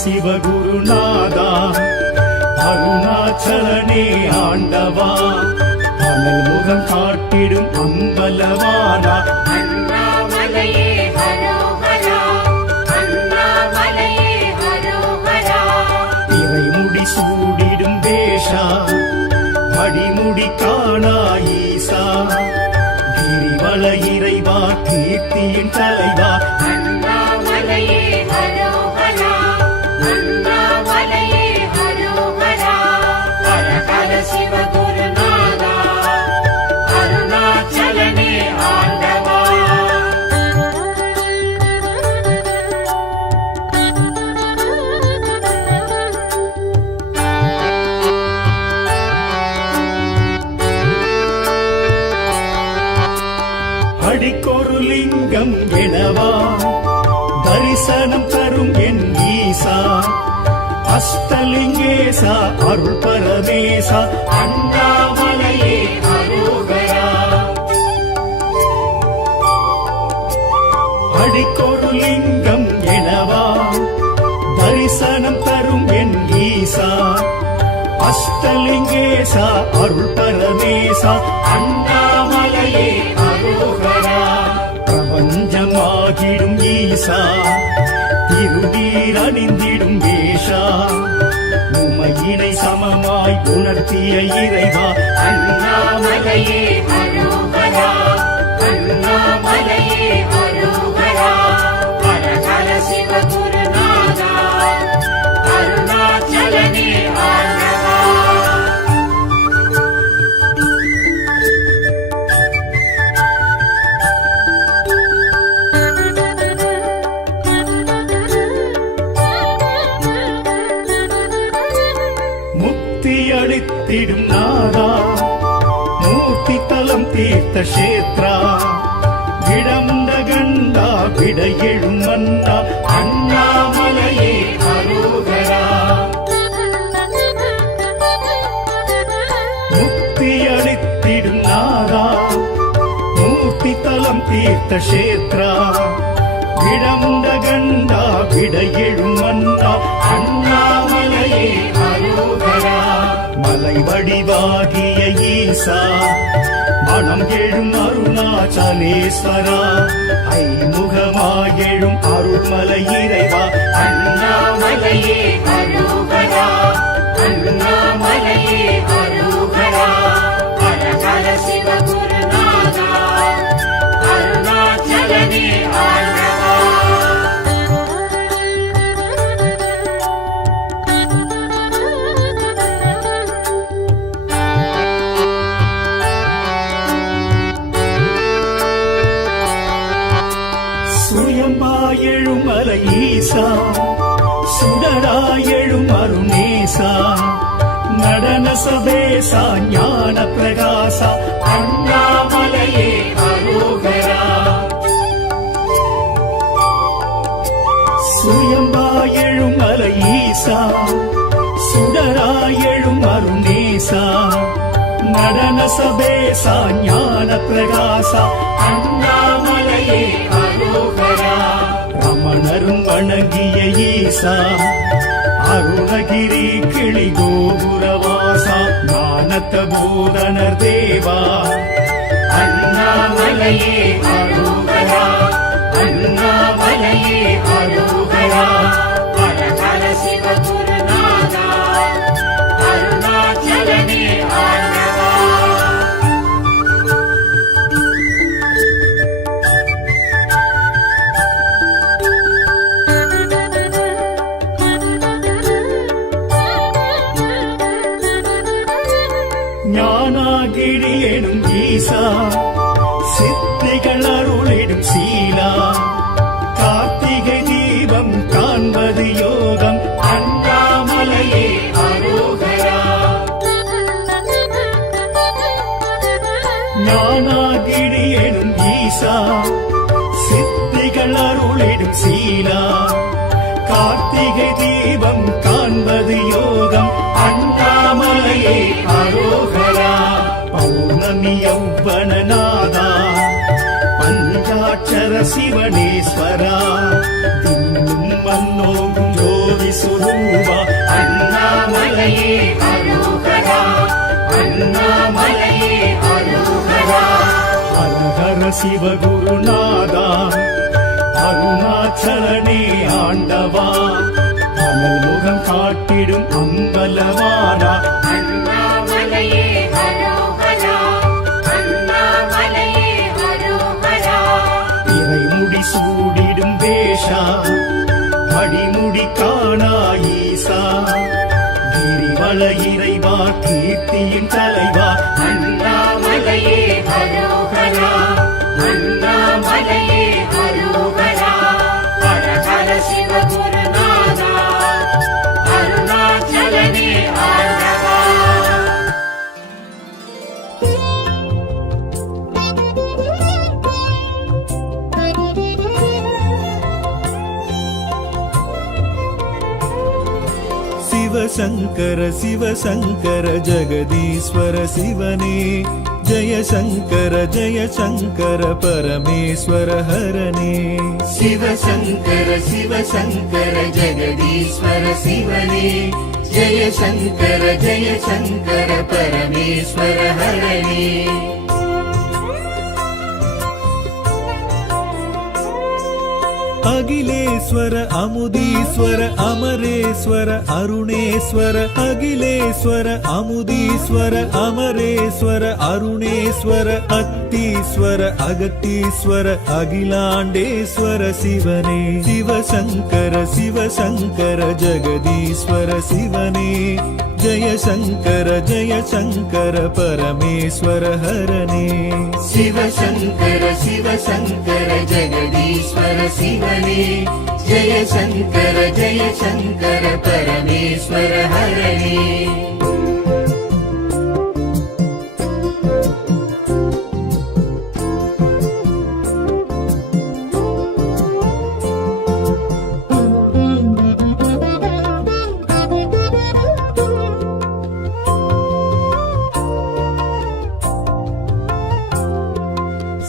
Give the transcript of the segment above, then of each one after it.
சிவகுருநாதா அருணாச்சலனே ஆண்டவா அனல் முகம் காட்டிடும் அம்பலவானா அண்ணாமலையே ஹரோஹரா அண்ணாமலையே ஹரோஹரா இறைமுடி சூடிடும் வேஷா அடிமுடி காணா ஈசா கிரிவல இறைவா கீர்த்தியின் தலைவா அண்ணாமலையே ஹரோஹரா அண்ணாமலையே ஹரோஹரா ஹர ஹர சிவகுருநாதா அருணாச்சலனே ஆண்டவா அடிக்கொரு லிங்கம் எனவா தரிசனம் தரும் என் ஈசா அஷ்டலிங்கேசா அருள் பரமேசா அண்ணாமலையே ஹரோஹரா அடிக்கொரு லிங்கம் எனவா தரிசனம் தரும் என் ஈசா அஷ்டலிங்கேசா அருள் பரமேசா அண்ணாமலையே ஹரோஹரா பிரபஞ்சமாகிடும் ஈசா திருநீர் அணிந்திடும் வேஷா உமையினை சமமாய் உணர்த்திய இறைவா அண்ணாமலையே ஹரோஹரா அண்ணாமலையே ஹரோஹரா ஹர ஹர சிவகுருநாதா அருணாச்சலனே ஆண்டவா முக்தி அளித்திடும் நாதா மூர்த்தி தலம் தீர்த்த கஷேத்ரா விடமுண்ட கண்டா விட எழும் மன்னா அண்ணாமலையே ஹரோஹரா முக்தி அளித்திடும் நாதா மூர்த்தி தலம் தீர்த்த கஷேத்ரா விடமுண்ட கண்டா விட எழும் மன்னா அண்ணாமலையே ஹரோஹரா மலை வடிவாகிய ஈசா மனம் எழும் அருணாச்சலேஸ்வரா ஐமுகமாயெழும் அருள்மலை இறைவா அண்ணாமலையே ஹரோஹரா அண்ணாமலையே ஹரோஹரா ஹர ஹர சிவகுருநாதா அருணாச்சலனே ஆண்டவா சுயம்பாயெழும் மலை ஈசா சுடராயெழும் அருணேசா நடன சபேசா ஞான பிரகாசா அண்ணாமலையே ஹரோஹரா சுயம்பாயெழும் மலை ஈசா சுடராயெழும் அருணேசா நடன சபேசா ஞான பிரகாசா அண்ணாமலையே ஹரோஹரா ரமணரும் வணங்கிய ஈசா அருணகிரி கிளி கோபுரவாசா ஞானத்த போதனர் தேவா அண்ணாமலையே ஹரோஹரா அண்ணாமலையே ஹரோஹரா ஹர ஹர சிவகுருநாதா அருணாச்சலனே ஆண்டவா ஞானாகிரி எனும் ஈசா சித்திகள் அருளிடும் சீலா கார்த்திகை தீபம் காண்பது யோகம் அண்ணாமலையே ஹரோஹரா ஞானாகிரி எனும் ஈசா சித்திகள் அருளிடும் சீலா கார்த்திகை தீபம் காண்பது யோகம் அண்ணாமலையே ஹரோஹரா பௌர்ணமி யௌவனநாதா பஞ்சாட்சர சிவனேஸ்வரா தின்னும் மன்னோகும் ஜோதி விஸ்வரூபா அண்ணாமலையே அரோகரா அண்ணாமலையே அரோகரா ஹரஹர சிவகுருநாதா அருணாச்சலனே ஆண்டவா அனல் முகம் காட்டிடும் அம்பலவானா அண்ணாமலையே அரோகரா அண்ணாமலையே அரோகரா இறைமுடி சூடிடும் வேஷா அடிமுடி காணா ஈசா கிரிவல இறைவா கீர்த்தியின் தலைவா அண்ணாமலையே அரோகரா அண்ணாமலையே அரோகரா ஹரஹர சிவகுருநாதா அருணாச்சலனே ஆண்டவா சிவசங்கர சிவசங்கர ஜெகதீஸ்வர சிவனே ஜெய சங்கர பரமேஸ்வர ஹரனே சிவசங்கர சிவசங்கர ஜெகதீஸ்வர சிவனே ஜெய சங்கர பரமேஸ்வர ஹரணே அகிலேஸ்வர அமுதீஸ்வர அமரேஸ்வர அருணேஸ்வர அகிலேஸ்வர அமுதீஸ்வர அமரேஸ்வர அருணேஸ்வர அத்தீஸ்வர அகத்தீஸ்வர அகிலாண்டேஸ்வர சிவனே சிவசங்கர சிவசங்கர ஜெகதீஸ்வர சிவனே ஜெய சங்கர பரமேஸ்வர ஹரனே சிவசங்கர சிவசங்கர ஜெகதீஸ்வர சிவனே ஜெய சங்கர பரமேஸ்வர ஹரணே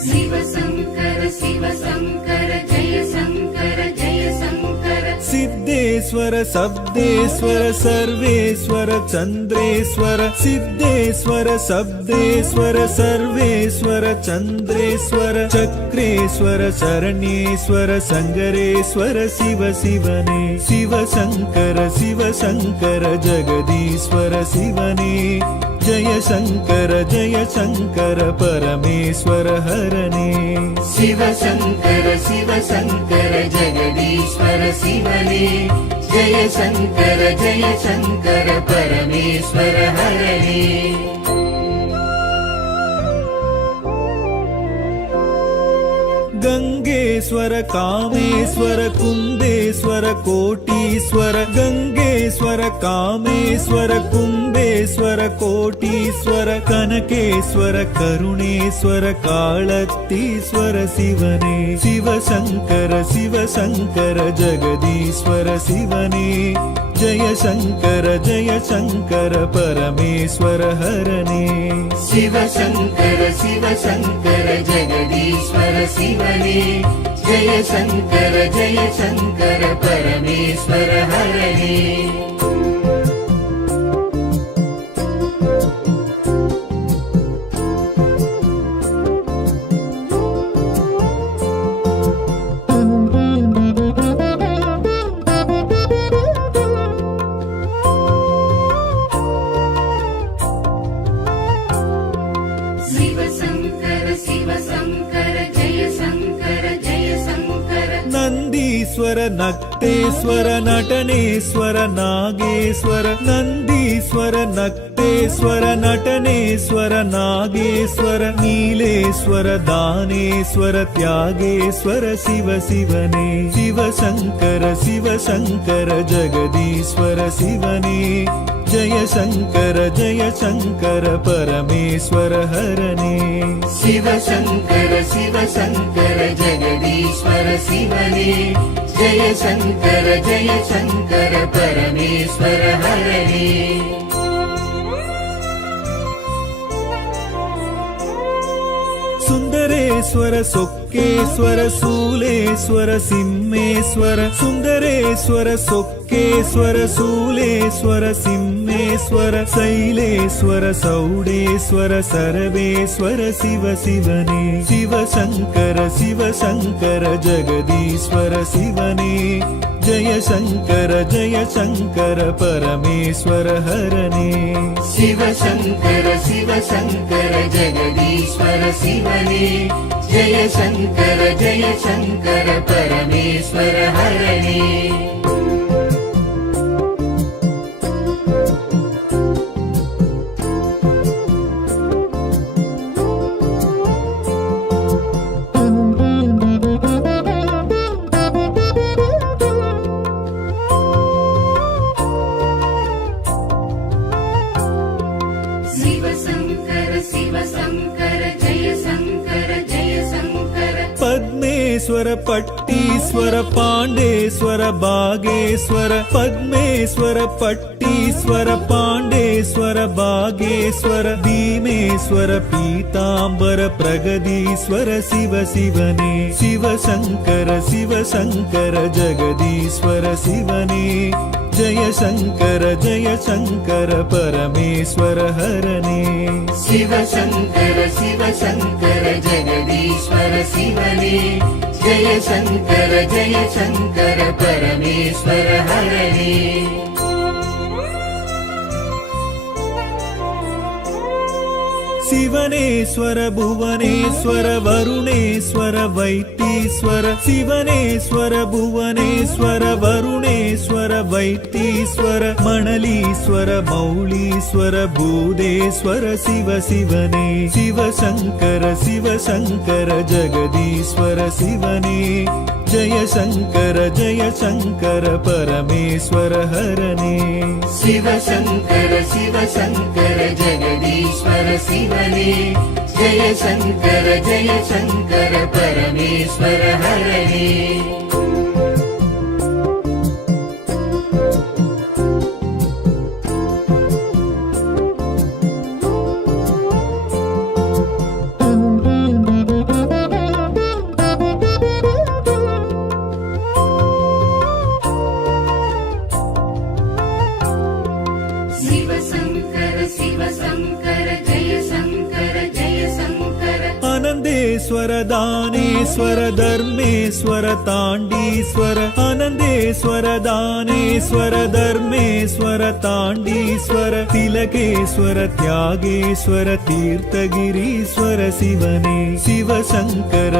சிவசங்கர சிவசங்கர ஜெய சங்கர சித்தேஸ்வர சப்தேஸ்வர சர்வேஸ்வர சந்திரேஸ்வர சித்தேஸ்வர சப்தேஸ்வர சர்வேஸ்வர சந்திரேஸ்வர சக்ரேஸ்வர சரண்யேஸ்வர சங்கரேஸ்வர சிவ சிவனே சிவசங்கர சிவசங்கர ஜெகதீஸ்வர சிவனே ஜெய சங்கர பரமேஸ்வர ஹரனே சிவசங்கர சிவசங்கர ஜெகதீஸ்வர சிவனே ஜெய சங்கர பரமேஸ்வர ஹரணே गंगेश्वर कामेश्वर कुंदेश्वर कोटीश्वर गंगेश्वर कामेश्वर कुंदेश्वर कोटीश्वर कनकेश्वर करुणेश्वर कालतीश्वर शिवने शिवशंकर जगदीश्वर शिवने जय शंकर परमेश्वर हरने शिवशंकर जगदीश्वर शिवने जय शंकर परमेश्वर हरने नंदीश्वर नक्तेश्वर नटनेश्वर नागेश्वर नंदीश्वर नक्तेश्वर नटनेश्वर नागेश्वर नीलेश्वर दानेश्वर त्यागेश्वर शिव शिवने शिवशंकर जगदीश्वर शिवने जय शंकर परमेश्वर हरने शिवशंकर जगदीश्वर शिवने जय शंकर परमेश्वर हरने सुंदरे சுந்தரேஸ்வர சொக்கேஸ்வர சூலேஸ்வர சிம்மேஸ்வர சுந்தரேஸ்வர சொக்கேஸ்வர சூலேஸ்வர சிம்மேஸ்வர சைலேஸ்வர சௌடேஸ்வர சரவேஸ்வர சிவ சிவனே சிவசங்கர சிவசங்கர ஜெகதீஸ்வர சிவனே ஜெய சங்கர பரமேஸ்வர ஹரனே சிவசங்கர சிவசங்கர ஜெகதீஸ்வர சிவனே ஜெய சங்கர பரமேஸ்வர ஹரனே பத்மேஸ்வர பட்டீஸ்வர பாண்டேஸ்வர பாகேஸ்வர பத்மேஸ்வர பட்டீஸ்வர பாண்டேஸ்வர பாகேஸ்வர பீமேஸ்வர பீதாம்பர பிரகதீஸ்வர சிவ சிவனே சிவசங்கர ஜெகதீஸ்வர சிவனே ஜெய சங்கர பரமேஸ்வர ஹரனே சிவசங்கர ஜெகதீஸ்வர சிவனே ஜெய சங்கர பரமேஸ்வர ஹரனே சிவனேஸ்வர புவனேஸ்வர வருணேஸ்வர வைத்தீஸ்வர சிவனேஸ்வர புவனேஸ்வர வருணேஸ்வர வைத்தீஸ்வர மணலீஸ்வர மௌலீஸ்வர பூதேஸ்வர சிவ சிவனே சிவசங்கர ஜெகதீஸ்வர சிவனே ஜெய சங்கர பரமேஸ்வர ஹரனே சிவசங்கர ஜெகதீஸ்வர சிவனே ஜெய சங்கர பரமேஸ்வர ஹரனே அனந்தேஸ்வர தானேஸ்வர தர்மேஸ்வர தாண்டீஸ்வர அனந்தேஸ்வர தானேஸ்வர தர்மேஸ்வர தாண்டீஸ்வர திலகேஸ்வர தியாகேஸ்வர தீர்த்தகிரீஸ்வர சிவனே சிவசங்கர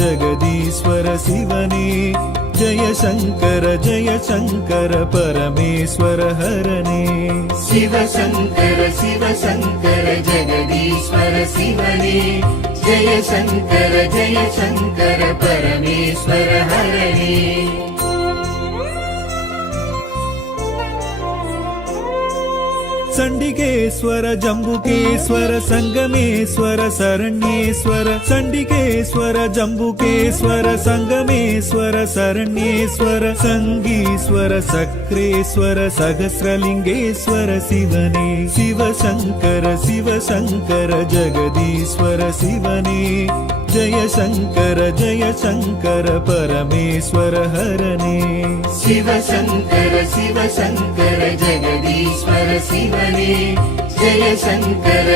ஜெகதீஸ்வர சிவனே ஜெய சங்கர பரமேஸ்வர ஹரனே சிவசங்கர ஜெகதீஸ்வர சிவனே ஜெய சங்கர பரமேஸ்வர ஹரனே சண்டிகேஸ்வர ஜம்புகேஸ்வர சங்கமேஸ்வர சரண்யேஸ்வர சண்டிகேஸ்வர ஜம்புகேஸ்வர சங்கமேஸ்வர சரண்யேஸ்வர சங்கீஸ்வர சக்ரேஸ்வர சகஸ்ரலிங்கேஸ்வர சிவனே சிவசங்கர ஜெகதீஸ்வர சிவனே ஜெய சங்கர பரமேஸ்வர ஹரனே சிவசங்கர ஜெகதீஸ்வர சிவனே ஜெய சங்கர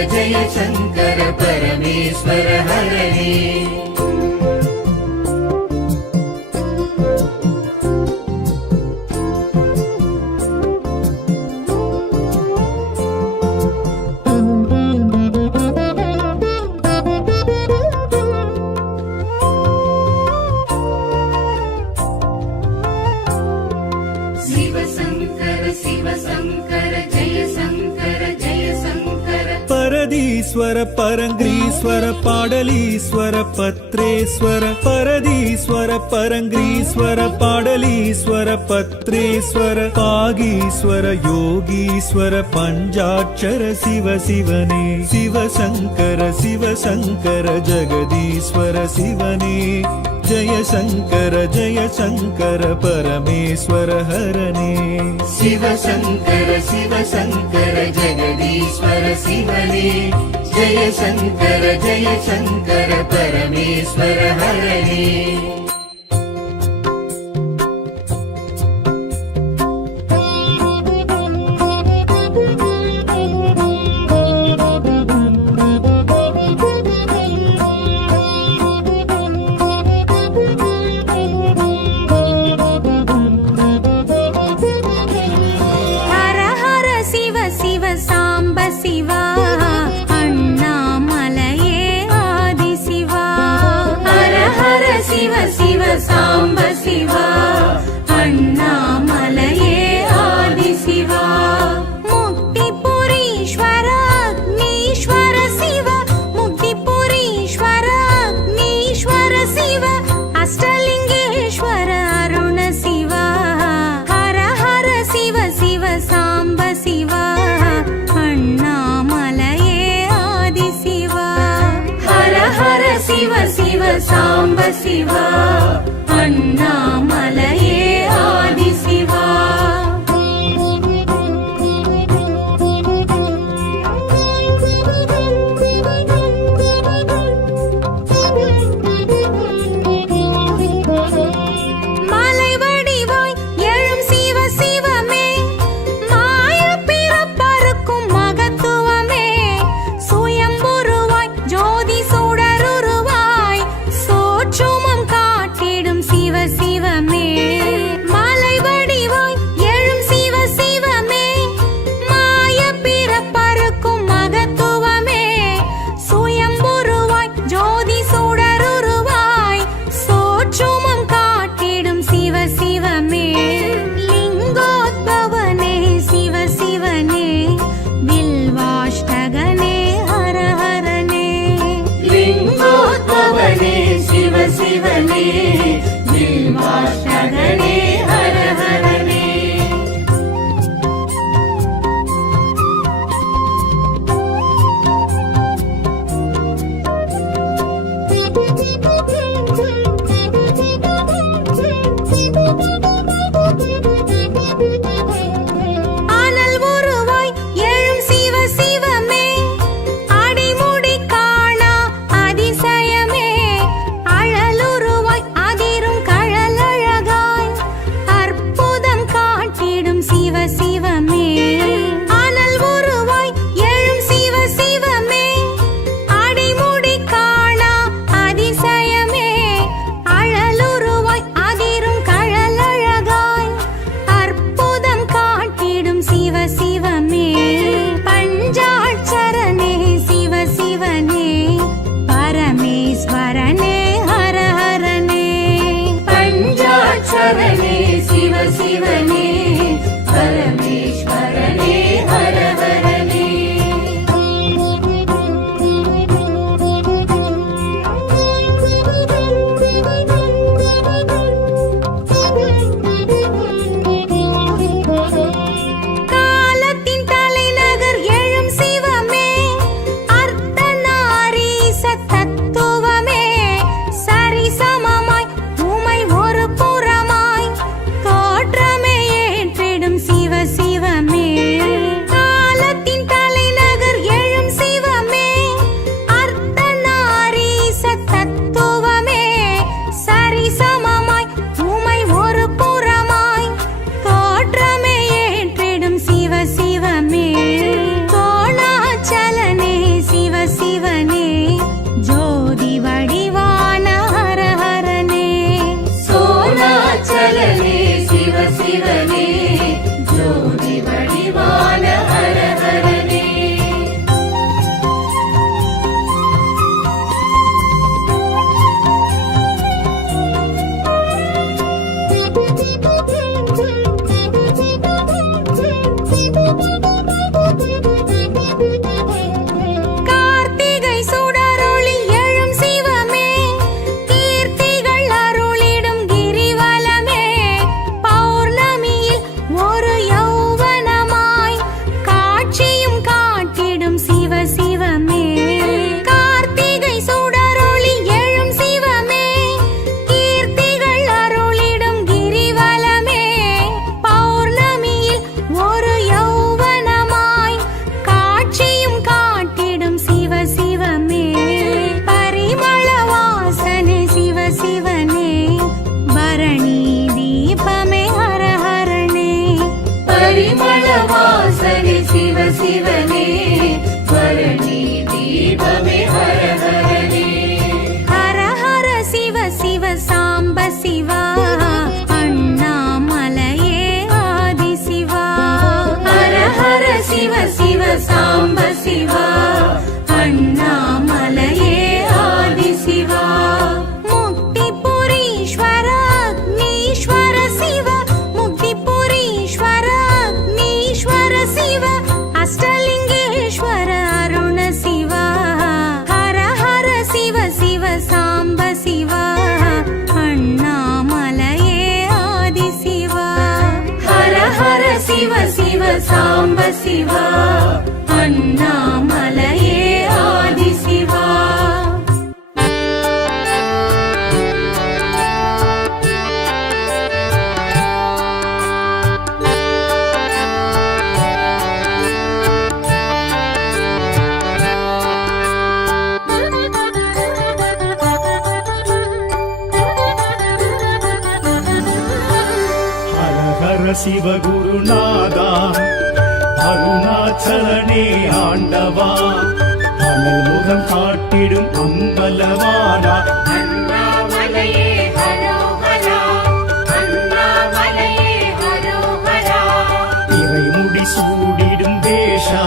பரமேஸ்வர ஹரனே பரதீஸ்வர பரங்கிரீஸ்வர பாடலீஸ்வர பத்ரேஸ்வர பரதீஸ்வர பரங்கிரீஸ்வர பாடலீஸ்வர பத்ரேஸ்வர பாகீஸ்வர யோகீஸ்வர பஞ்சாட்சர சிவ சிவனே சிவசங்கர ஜெகதீஸ்வர சிவனே ஜெய சங்கர பரமேஸ்வர ஹரனே சிவசங்கர சிவசங்கர ஜெகதீஸ்வர சிவனே ஜெய சங்கர பரமேஸ்வர ஹரனே ஹர ஹர சிவ சிவ சாம்ப சிவா அண்ணாமலையே ஆதி சிவா ஹர ஹர சிவ சிவ சாம்ப சிவா அண்ணாமலையே ஆதி சிவா முக்திபுரீஸ்வர அக்னீஸ்வர சிவ முக்திபுரீஸ்வர அக்னீஸ்வர சிவ அஷ்டலிங்கேஸ்வர அருண சிவா ஹர ஹர சிவ சிவ சாம்ப சிவா அண்ணாமலையே ஆதி சிவா ஹர ஹர சிவ சிவ சாம்ப சிவா அண்ணாமலையே ஆதி சிவா மலை வடிவாய் எழும் சிவ சிவமே மாய பிறப்பறுக்கும் மகத்துவமே சுயம்புருவாய் ஜோதி சுடருருவாய் சோற்றுமம் காட்டிடும் சிவ சிவமே மலை வடிவாய் எழும் சிவ சிவமே மாய பிறப்பறுக்கும் மகத்துவமே சுயம்புருவாய் ஜோதி சுடருருவாய் சோற்றுமம் காட்டிடும் சிவ சிவமே லிங்கோத்பவனே சிவ சிவனே வில்வாஷ்டகனே ஹர ஹரனே லிங்கோத்பவனே சிவ சிவனே வில்வாஷ்டகனே ஹர ஹரனே அனல் உருவாய் எழும் சிவ சிவமே அடிமுடி காணா அதிசயமே அழலுருவாய் அதிரும் கழலழகாய் அற்புதம் காட்டிடும் சிவ சிவமே அனல் உருவாய் எழும் சிவ சிவமே அடிமுடி காணா அதிசயமே அழலுருவாய் அதிரும் கழலழகாய் அற்புதம் காட்டிடும் சிவ சிவமே பஞ்சாட்சரனே சிவ சிவனே பரமேஸ்வரனே ஹர ஹரனே பஞ்சாட்சரனே சிவ சிவனே பரமேஸ்வரனே ஹர ஹரனே காலத்தின் தலைநகர் எழும் சிவமே அர்த்தநாரீச தத்துவமே சரிசமமாய் உமை ஒரு புறமாய் தோற்றமே ஏற்றிடும் சிவ சிவமே காலத்தின் தலைநகர் எழும் சிவமே அர்த்தநாரீச தத்துவமே சரிசமமாய் உமை ஒரு புறமாய் தோற்றமே ஏற்றிடும் சிவ சிவமே கோணாச்சலனே சிவ சிவனே ஜோதி வடிவான ஹர ஹரனே சோனாச்சலனே சிவ சிவனே ஜோதி வடிவான ஹர ஹரனே கார்த்திகை சுடரொளி எழும் சிவமே சாம்ப சிவா அண்ணாமலையே ஆதி சிவா ஹர ஹர சிவகுருநாதா அருணாச்சலனே ஆண்டவா அனல் முகம் காட்டிடும் அம்பலவானா அண்ணாமலையே ஹரோஹரா அண்ணாமலையே ஹரோஹரா இறைமுடி சூடிடும் வேஷா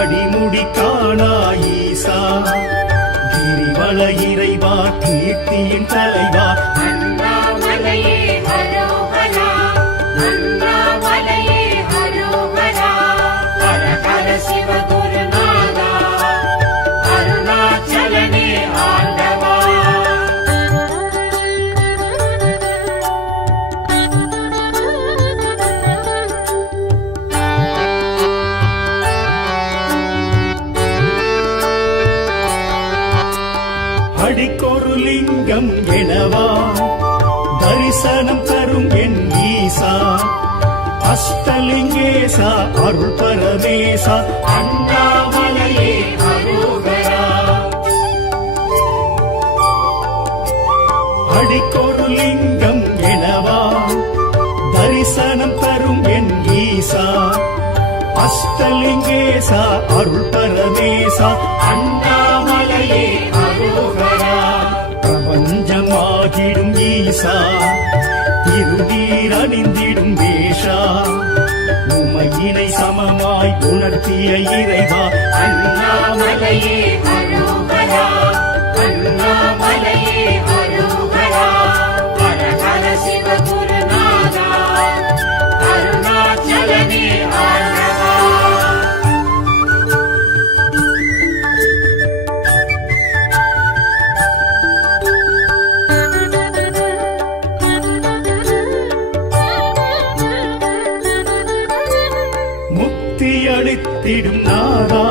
அடிமுடி காணா ஈசா கிரிவல இறைவா கீர்த்தியின் தலைவா அண்ணாமலையே ஹரோஹரா அண்ணாமலையே ஹரோஹரா ஹர ஹர சிவகுருநாதா அருணாச்சலனே ஆண்டவா அடிக்கொரு லிங்கம் எனவா தரிசனம் தரும் என் ஈசா அஷ்டலிங்கேசா அருள் பரமேசா அண்ணாமலையே அரோகரா அடிக்கொரு லிங்கம் எனவா தரிசனம் தரும் என் ஈசா அஷ்டலிங்கேசா அருள் பரமேசா அண்ணாமலையே அரோகரா பிரபஞ்சமாகிடும் ஈசா இருநீர் அணிந்திடும் வேஷா உமையினை சமமாய் உணர்த்திய இறைவா அண்ணாமலையே ஹரோஹரா அண்ணாமலையே ஹரோஹரா ஹர ஹர சிவகுருநாதா அருணாச்சலனே ஆண்டவா முக்தி அளித்திடும் நாதா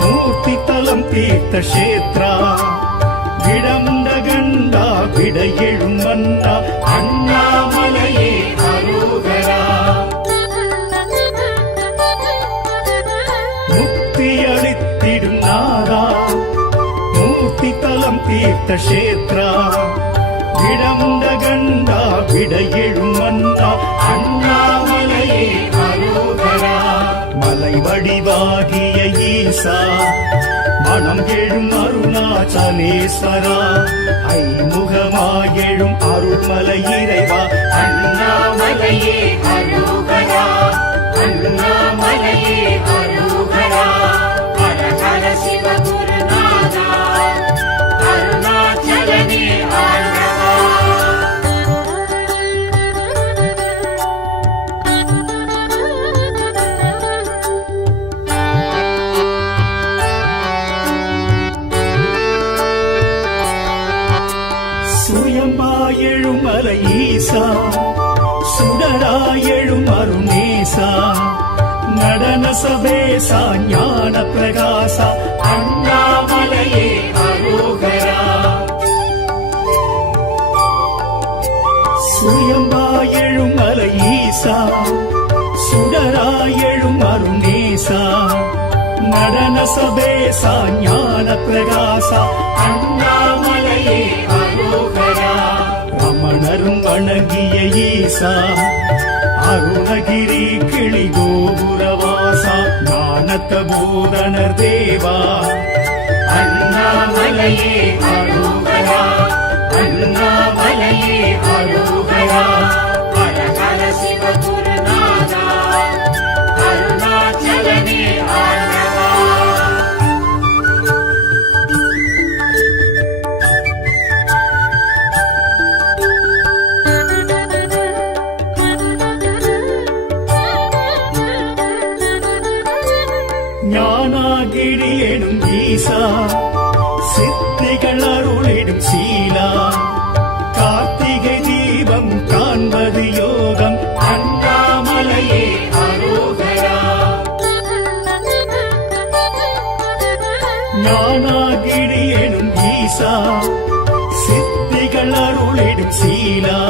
மூர்த்தி தலம் தீர்த்த கஷேத்ரா விடமுண்ட கண்டா விட எழும் மன்னா அண்ணாமலையே அரோகரா முக்தி அளித்திடும் நாதா மூர்த்தி தலம் தீர்த்த கஷேத்ரா விடமுண்ட கண்டா விட எழும் மன்னா அண்ணாமலையே அரோகரா மலை வடிவாகிய ஈசா மனம் எழும் அருணாச்சலேஸ்வரா ஐமுகமாயெழும் அருள்மலை இறைவா அண்ணாமலையே ஹரோஹரா அண்ணாமலையே ஹரோஹரா ஹர ஹர சிவகுருநாதா அருணாச்சலனே ஆண்டவா சுயமாயெழும் மலை ஈசா சுடராயெழும் அருணேசா நடன சபேசா ஞான பிரகாசா அண்ணாமலையே அரோகரா சுயமாயெழும் மலை ஈசா சுடராயெழும் அருணேசா நடன சபேசா ஞான பிரகாசா அண்ணாமலையே அரோகரா ரமணரும் வணங்கிய ஈசா அருணகிரி கிளி கோபுரவாசா ஞானத்த போதனர் தேவா அண்ணாமலையே அரோகரா அண்ணாமலையே அரோகரா ஹர ஹர சிவகுருநாதா அருணாச்சலனே ஆண்டவா ஞானாகிரி எனும் ஈசா சித்திகள் அருளிடும் சீலா ஈசா சித்திகள் அருளிடும் சீலா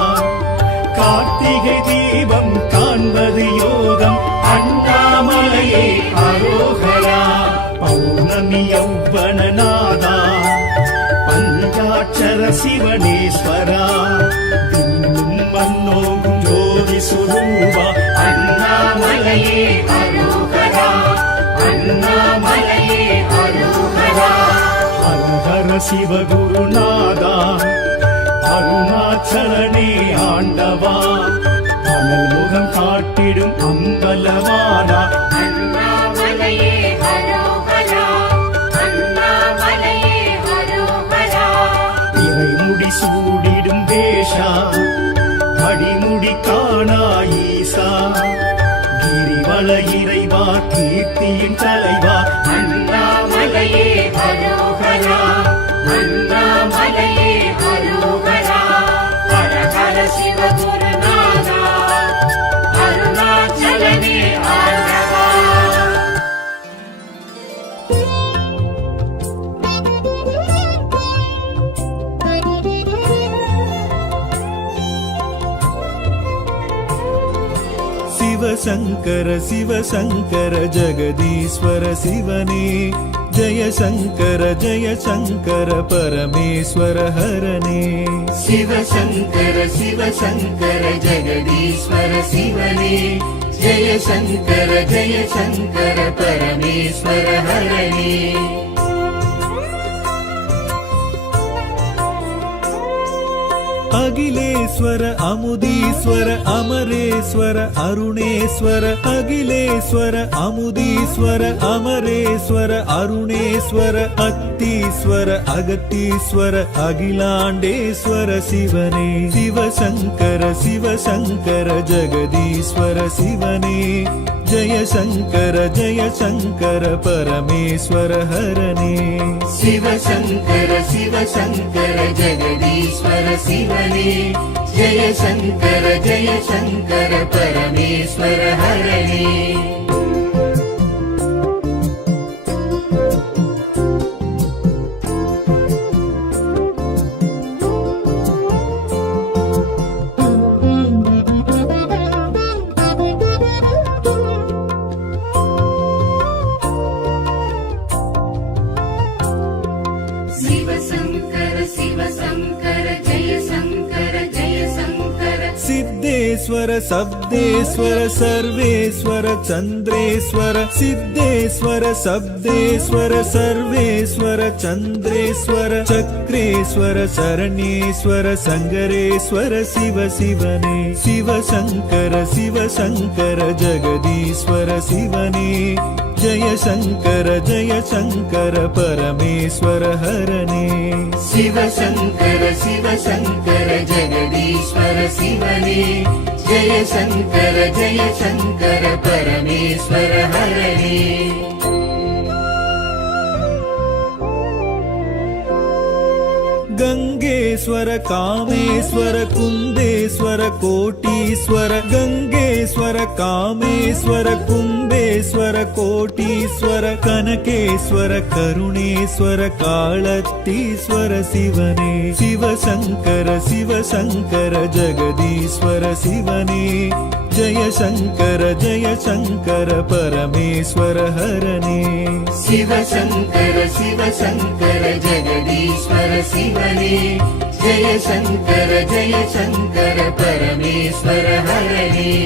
கார்த்திகை தீபம் காண்பது யோகம் அண்ணாமலையே அரோகரா பௌர்ணமி யௌவனநாதா பஞ்சாட்சர சிவனேஸ்வரா துள்ளும் மன்னோகும் ஜோதி சுரூபா அண்ணாமலையே அரோகரா அண்ணாமலையே அரோகரா ஹர சிவகுருநாதா அருணாச்சலனே ஆண்டவா அனல் முகம் காட்டிடும் அம்பலவானா அண்ணாமலையே அரோகரா அண்ணாமலையே அரோகரா இறைமுடி சூடிடும் வேஷா அடிமுடி காணா ஈசா கிரிவல இறைவா கீர்த்தியின் தலைவா அண்ணாமலையே அரோகரா அண்ணாமலையே அரோகரா ஹர ஹர சிவ குருநாதா அருணாச்சலனே ஆண்டவா சிவசங்கர சிவசங்கர ஜெகதீஸ்வர சிவனே ஜெயசங்கர ஜெயசங்கர பரமேஸ்வர ஹரனே சிவசங்கர சிவசங்கர ஜெகதீஸ்வர சிவனே ஜெயசங்கர ஜெயசங்கர பரமேஸ்வர ஹரணே அகிலேஸ்வர அமுதீஸ்வர அமரேஸ்வர அருணேஸ்வர அகிலேஸ்வர அமுதீஸ்வர அமரேஸ்வர அருணேஸ்வர அத்தீஸ்வர அகத்தீஸ்வர அகிலாண்டேஸ்வர சிவனே சிவசங்கர சிவசங்கர ஜெகதீஸ்வர சிவனே ஜெயசங்கர ஜெயசங்கர பரமேஸ்வர ஹரனே சிவசங்கர சிவசங்கர ஜெகதீஸ்வர சிவனே ஜெயசங்கர ஜெயசங்கர பரமேஸ்வர ஹரணே சிவசங்கர சிவசங்கர ஜெயசங்கர ஜெயசங்கர சித்தேஸ்வர சப்தேஸ்வர சர்வேஸ்வர சந்திரேஸ்வர சித்தேஸ்வர சப்தேஸ்வர சர்வேஸ்வர சந்திரேஸ்வர சக்ரேஸ்வர சரணேஸ்வர சங்கரேஸ்வர சிவ சிவனே சிவசங்கர சிவசங்கர ஜெகதீஸ்வர சிவனே ஜெயசங்கர ஜெயசங்கர பரமேஸ்வர ஹரனே சிவசங்கர சிவசங்கர ஜெகதீஸ்வர சிவனே ஜெயசங்கர ஜெயசங்கர பரமேஸ்வர ஹரணே गंगेश्वर कामेश्वर कुंदेश्वर कोटीश्वर गंगेश्वर कामेश्वर कुंदेश्वर कोटीश्वर कनकेश्वर करुणेश्वर कालत्तीश्वर शिवने शिवशंकर शिवशंकर जगदीश्वर शिवने जय शंकर परमेश्वर हरणे शिवशंकर शिवशंकर जगदीश्वर शिवने जय शंकर परमेश्वर हरणे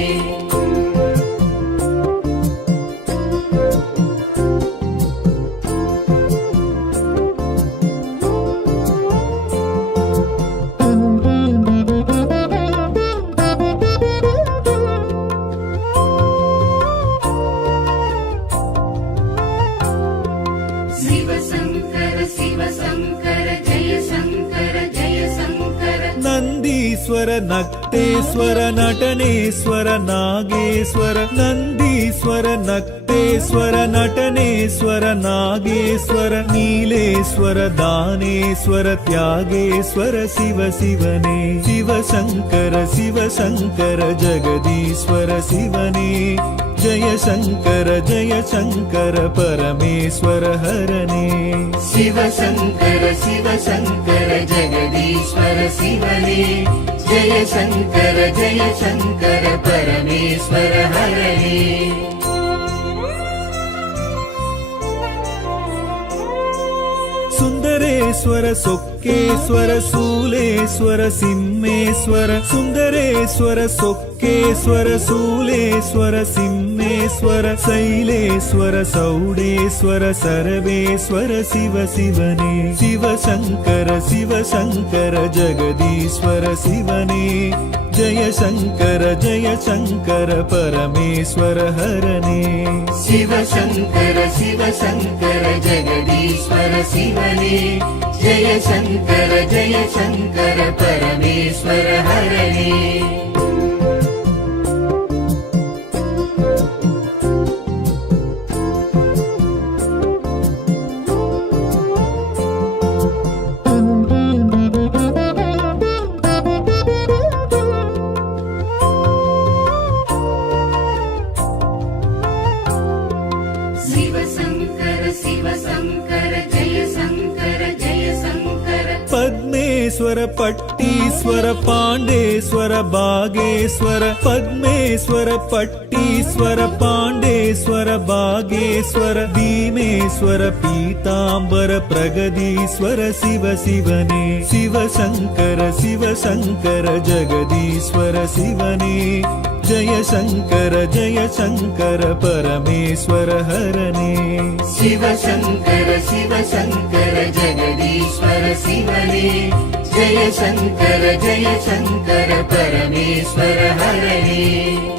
नंदीश्वर नक्तेश्वर नटनेश्वर नागेश्वर नंदीश्वर नक्तेश्वर नटनेश्वर नागेश्वर नीलेश्वर दानेश्वर त्यागेश्वर शिव शिवने शिवशंकर शिवशंकर जगदीश्वर शिवने जय शङ्कर परमेश्वर हरणे शिव शङ्कर जगदीश्वर शिवने जय शङ्कर परमेश्वर हरणे सुन्दरेश्वर सोक्केश्वर शूलेश्वर सिंहेश्वर सुन्दरेश्वर सोक्केश्वर शूलेश्वर सिंहेश्वर शैलेश्वर सौडेश्वर सर्वेश्वर शिव शिवने शिव शङ्कर जगदीश्वर शिवने जय शङ्कर परमेश्वर हरणे शिव शङ्कर जगदीश्वर शिवने जय शङ्कर परमेश्वर हरणे पद्मेश्वर पट्टीश्वर पाण्डेश्वर बागेश्वर पद्मेश्वर पट्टीश्वर पाण्डेश्वर बागेश्वर भीमेश्वर पीताम्बर प्रगदीश्वर शिव शिवने शिव शङ्कर जगदीश्वर शिवने जय शङ्कर परमेश्वर हरणे शिव शङ्कर जगदीश्वर शिवने जय शङ्कर परमेश्वर हरणे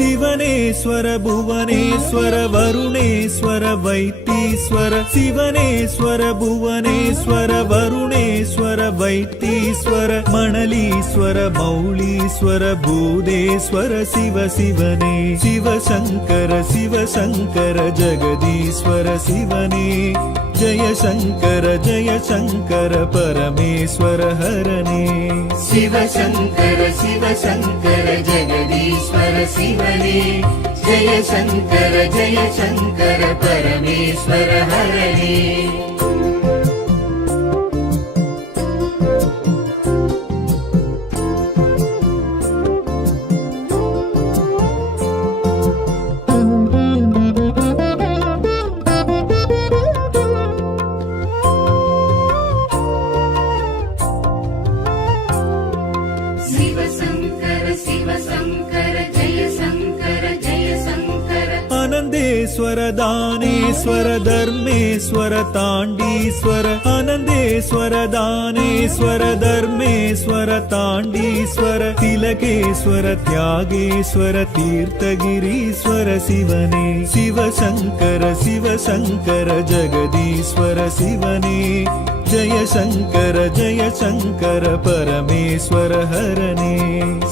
शिवनेश्वर भुवनेश्वर वरुणेश्वर वैतीश्वर शिवनेश्वर भुवनेश्वर वरुणेश्वर वैतीश्वर मणलीश्वर मौलीश्वर भूदेश्वर शिव शिवने शिव शङ्कर जगदीश्वर शिवने जय शङ्कर परमेश्वर हरणे शिव शङ्कर जगदीश्वर शिवने जय शङ्कर परमेश्वर हरणे आनन्देश्वर दानेश्वर धर्मेश्वर ताण्डीश्वर आनन्देश्वर दानेश्वर धर्मेश्वर ताण्डीश्वर तिलकेश्वर त्यागेश्वर तीर्थगिरीश्वर शिवने शिव शङ्कर जगदीश्वर शिवने जय शङ्कर परमेश्वर हरणे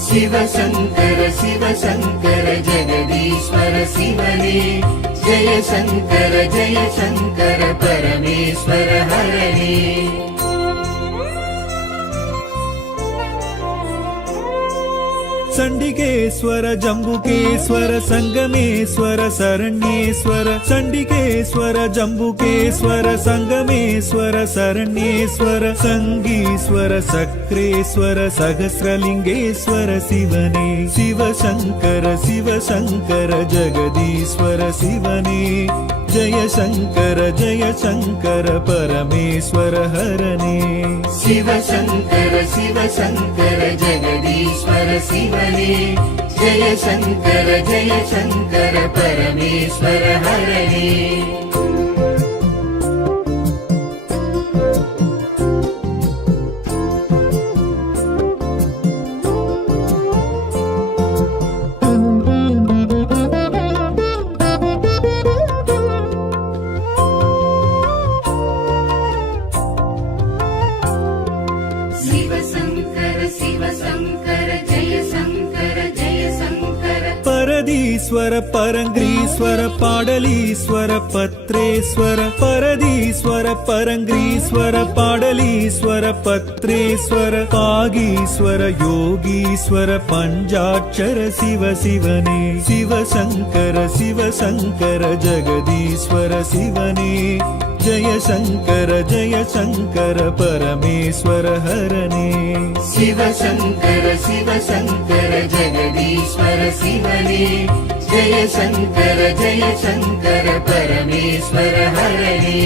शिव शङ्कर जगदीश्वर शिवने जय शङ्कर परमेश्वर हरणे चण्डिकेश्वर जम्बुकेश्वर सङ्गमेश्वर शरण्येश्वर चण्डिकेश्वर जम्बुकेश्वर सङ्गमेश्वर शरण्येश्वर सङ्गीश्वर सक्रेश्वर सहस्रलिङ्गेश्वर शिवने शिव शङ्कर जगदीश्वर शिवने जय शङ्कर परमेश्वर हरणे शिव शङ्कर जगदीश्वर शिवने जय शङ्कर परमेश्वर हरणे परदीश्वर परङ्ग्रीश्वर पाडलीश्वर पत्र ருத்ரேஸ்வர பரதீஸ்வர பரங்கிரீஸ்வர பாடலீஸ்வர பத்ரேஸ்வர பாகீஸ்வர யோகீஸ்வர பஞ்சாட்சர சிவ சிவனே சிவசங்கர சிவசங்கர ஜெகதீஸ்வர சிவனே ஜய சங்கர பரமேஸ்வர ஹரனே சிவசங்கர சிவசங்கர ஜெகதீஸ்வர சிவனே ஜய சங்கர பரமேஸ்வர ஹரனே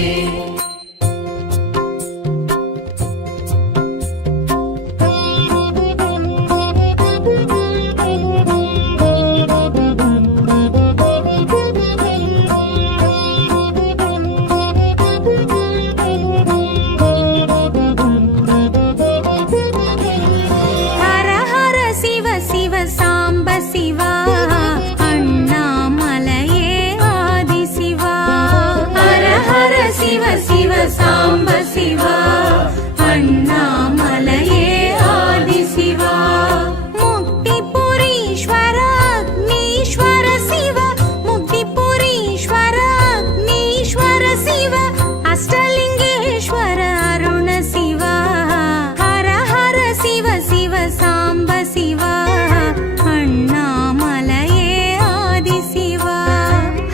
ஹர ஹர சிவ சிவ சாம்ப சிவா அண்ணாமலையே ஆதி சிவா ஹர ஹர சிவ சிவ சாம்ப சிவா அண்ணாமலையே ஆதி சிவா முக்திபுரீஸ்வர அக்னீஸ்வர சிவ முக்திபுரீஸ்வர அக்னீஸ்வர சிவ அஷ்டலிங்கேஸ்வர அருண சிவா ஹர ஹர சிவ சிவ சாம்ப சிவா அண்ணாமலையே ஆதி சிவா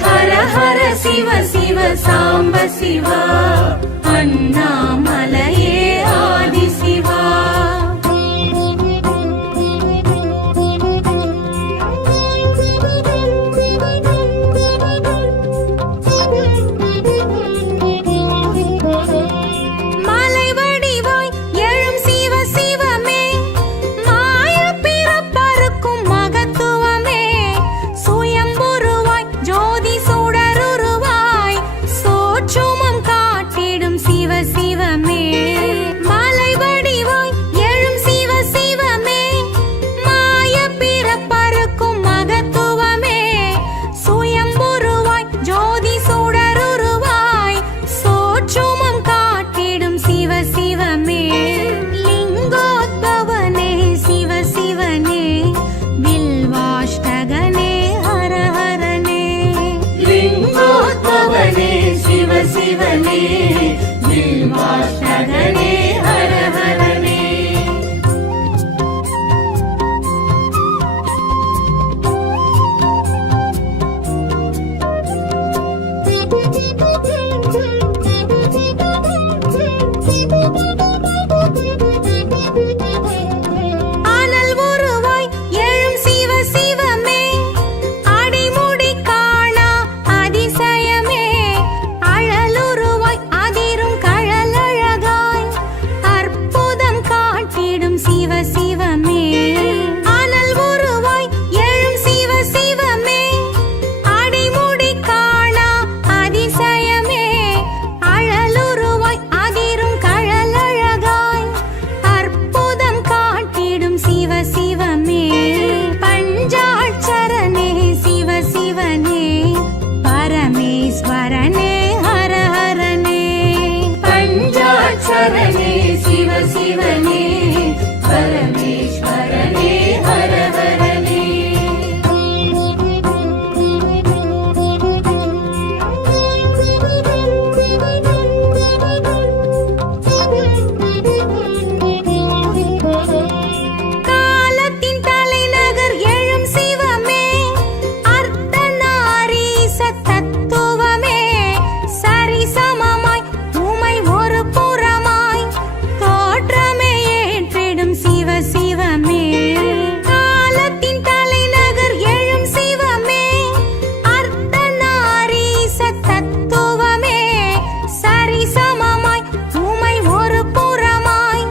ஹர ஹர சிவ சிவ சாம்ப சிவா அண்ணாமலையே ஆதி சிவா மாலை வடிவாய் எழும் சிவ சிவமே மாய பிறப்பறுக்கும் மகத்துவமே சுயம்புருவாய் ஜோதி சுடருருவாய் சோற்றுமம் காட்டிடும் சிவ சிவமே மாலை வடிவாய் எழும் சிவ சிவமே மாய பிறப்பறுக்கும் மகத்துவமே சுயம்புருவாய் ஜோதி சுடருருவாய் சோற்றுமம் காட்டிடும் சிவ சிவமே லிங்கோத்பவனே சிவ சிவனே வில்வாஷ்டகனே ஹர ஹரனே லிங்கோத்பவனே சிவ சிவனே வில்வாஷ்டகனே ஹர ஹரனே ஆனல் உருவாய் எழும் சிவ சிவமே அடிமுடி காணா அதிசயமே அழலுருவாய் அதிரும் கழலழகாய் அற்புதம் காட்டிடும் சிவ சிவமே ஆனல் உருவாய் எழும் சிவ சிவமே அடிமுடி காணா அதிசயமே அழலுருவாய் அதிரும் கழலழகாய் அற்புதம் காட்டிடும் சிவ சிவமே பஞ்சாட்சரனே சிவ சிவனே பரமேஸ்வரனே ஹர ஹரனே பஞ்சாட்சரனே சிவ சிவனே பரமேஸ்வரனே ஹர ஹரனே காலத்தின் தலைநகர் எழும் சிவமே அர்த்தநாரீச தத்துவமே சரிசமமாய் உமை ஒரு புறமாய் தோற்றமே ஏற்றிடும் சிவ சிவமே காலத்தின் தலைநகர் எழும் சிவமே அர்த்தநாரீச தத்துவமே சரிசமமாய் உமை ஒரு புறமாய்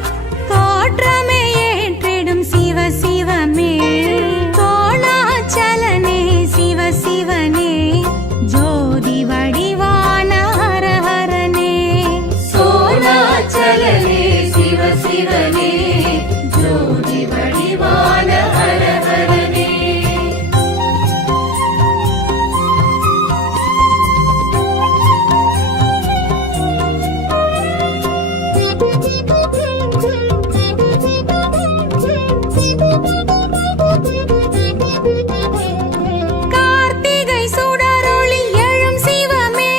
தோற்றமே ஏற்றிடும் சிவ சிவமே தோணாச்சலனே சிவ சிவனே ஜோதி வடிவான ஹர ஹரனே சோனாச்சலனே சிவ சிவனே ஜோதி வடிவான ஹர ஹரனே கார்த்திகை சுடரொளி எழும் சிவமே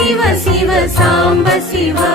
சிவ சிவ சாம்ப சிவா